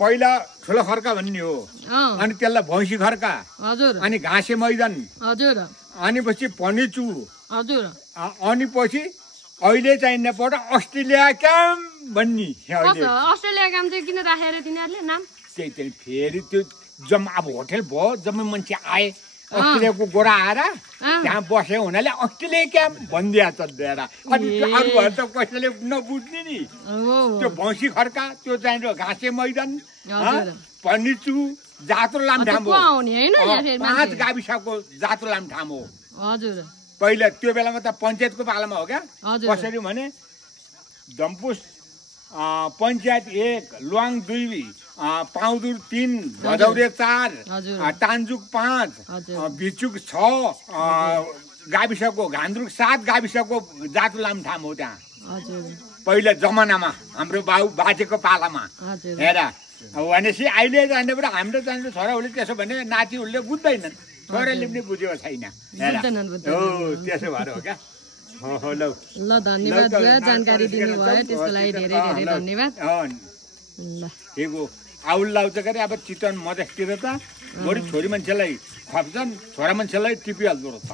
पहिला ठुलो खर्का भन्ने हो अनि त्यसलाई भैँसी खर्का हजुर अनि घाँसे मैदान हजुर अनि पछि पनिचु हजुर अनि पछि अहिले चाहिँ नेपाल अस्ट्रेलिया क्याम्प भन्ने अस्ट्रेलिया क्याम्प चाहिँ किन राखेर तिनीहरूले नाम त्यही त्यही फेरि त्यो जम्मा अब होटल भयो जम्मै मान्छे आए अस्ट्रेलियाको गोरा आएर त्यहाँ बस्यो हुनाले अस्ट्रेलिया क्याम्प भनिदिया चल्दैन अनि अरू भएर त कसैले नबुझ्ने नि त्यो भैँसी खर्का त्यो चाहिँ घाँसे मैदान पनिचु जात्रो लामठाम हो 5 गाविसको जात्रो लामठाम हो हजुर पहिला त्यो बेलामा त पञ्चायतको पालामा हो क्या कसरी भने डम्पुस पञ्चायत 1 लुवाङ 2 पाउदुर 3 भदौरे 4 तान्जुक 5 बिचुक 6 गाविसको घान्द्रुक 7 गाविसको जात्रो लामठाम हो त्यहाँ पहिला जमानामा हाम्रो बाजेको पालामा हेर भनेपछि अहिले जानेबाट हाम्रो जाने छोराहरूले त्यसो भने नातिहरूले बुझ्दैनन् छोराले पनि बुझेको छैन त्यसो भएर हो क्या ल धन्यवाद जानकारी दिनुभयो त्यसको लागि धेरै धेरै धन्यवाद ल आउल लाउँछ गरे अब चितवन मधेसतिर त बढी छोरी मान्छेलाई खप्छन् छोरा मान्छेलाई टिपिहाल्दो रहेछ